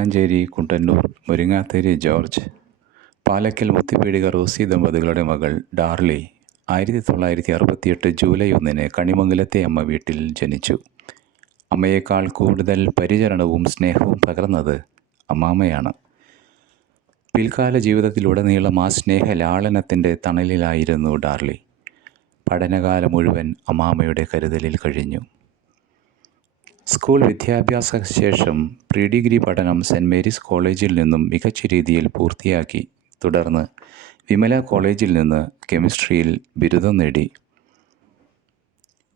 Vadakkanchery Kundannoor Muringatheri George Palakkal മുത്തിപ്പീടിക Rossi ദമ്പതികളുടെ മകൾ Darly 1968 July 1 കണിമംഗലത്തെ അമ്മ വീട്ടിൽ ജനിച്ചു. അമ്മയേക്കാൾ കൂടുതൽ പരിചരണവും സ്നേഹവും പകർന്നത് അമ്മാമ്മയാണ്. പിൽക്കാല ജീവിതത്തിലുടനീളം ആ സ്നേഹലാളനത്തിൻ്റെ തണലിലായിരുന്നു ഡാർലി. പഠനകാലം മുഴുവൻ അമ്മാമ്മയുടെ കരുതലിൽ കഴിഞ്ഞു. സ്കൂൾ വിദ്യാഭ്യാസ ശേഷം പ്രീ ഡിഗ്രി പഠനം സെൻറ് മേരീസ് കോളേജിൽ നിന്നും മികച്ച രീതിയിൽ പൂർത്തിയാക്കി. തുടർന്ന് വിമല കോളേജിൽ നിന്ന് കെമിസ്ട്രിയിൽ ബിരുദം നേടി.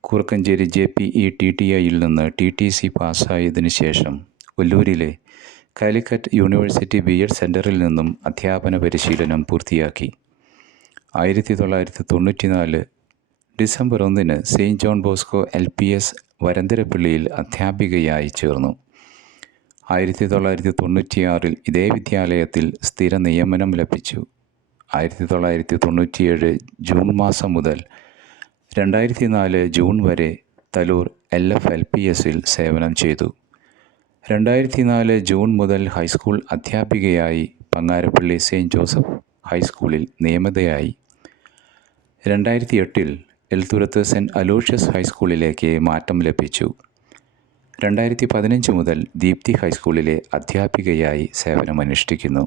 കൂർക്കഞ്ചേരി JPE TTIയിൽ നിന്ന് TTC പാസ്സായതിനു ശേഷം ഒല്ലൂരിലെ കാലിക്കറ്റ് യൂണിവേഴ്സിറ്റി BEd സെൻറ്ററിൽ നിന്നും അധ്യാപന പരിശീലനം പൂർത്തിയാക്കി. 1994 December 1 saint John Bosco LPS വരന്തരപ്പള്ളിയിൽ അധ്യാപികയായി ചേർന്നു. 1996 ഇതേ വിദ്യാലയത്തിൽ സ്ഥിര നിയമനം ലഭിച്ചു. 1997 ജൂൺ മാസം മുതൽ 2004 ജൂൺ വരെ തലൂർ LF LPSൽ സേവനം ചെയ്തു. 2004 ജൂൺ മുതൽ ഹൈസ്കൂൾ അധ്യാപികയായി പങ്ങാരപ്പള്ളി സെയിൻറ്റ് ജോസഫ് ഹൈസ്കൂളിൽ നിയമിതയായി. 2008 എൽത്തുരത്ത് സെൻറ്റ് അലോഷ്യസ് ഹൈസ്കൂളിലേക്ക് മാറ്റം ലഭിച്ചു. 2015 മുതൽ ദീപ്തി ഹൈസ്കൂളിലെ അധ്യാപികയായി സേവനമനുഷ്ഠിക്കുന്നു.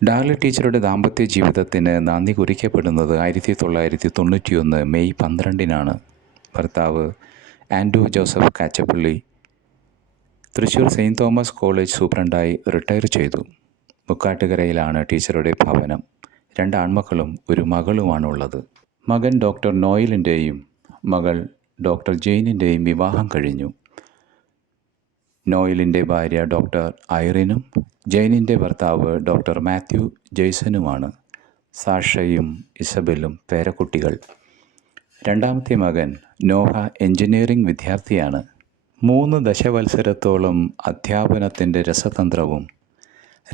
ഡാർലി ടീച്ചറുടെ ദാമ്പത്യ ജീവിതത്തിന് നാന്ദി കുറിക്കപ്പെടുന്നത് 1991 മെയ് 12 ഭർത്താവ് Andrew Joseph Kachappally Thrissur Saint Thomas college സൂപ്രണ്ടായി റിട്ടയർ ചെയ്തു. മുക്കാട്ടുകരയിലാണ് ടീച്ചറുടെ ഭവനം. 2 ആൺമക്കളും ഒരു മകളുമാണുള്ളത്. മകൻ ഡോക്ടർ നോയലിൻ്റെയും മകൾ ഡോക്ടർ ജെയിനിൻ്റെയും വിവാഹം കഴിഞ്ഞു. നോയലിൻ്റെ ഭാര്യ ഡോക്ടർ ഐറിനും ജെയിനിൻ്റെ ഭർത്താവ് ഡോക്ടർ മാത്യു ജെയ്സനുമാണ്. സാഷയും ഇസബെലും പേരക്കുട്ടികൾ. 2ാമത്തെ മകൻ നോഹ എഞ്ചിനീയറിംഗ് വിദ്യാർത്ഥിയാണ്. 3 ദശവത്സരത്തോളം അധ്യാപനത്തിൻ്റെ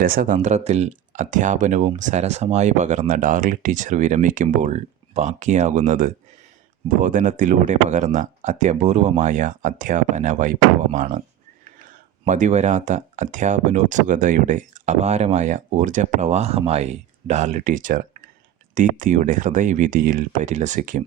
രസതന്ത്രത്തിൽ അധ്യാപനവും സരസമായി പകർന്ന ഡാർലി ടീച്ചർ വിരമിക്കുമ്പോൾ ബാക്കിയാകുന്നത് ബോധനത്തിലൂടെ പകർന്ന അത്യപൂർവമായ അധ്യാപന വൈഭവമാണ്. മതിവരാത്ത അധ്യാപനോത്സുകതയുടെ അപാരമായ ഊർജപ്രവാഹമായി ഡാർലി ടീച്ചർ ദീപ്തിയുടെ ഹൃദയവീഥിയിൽ പരിലസിക്കും.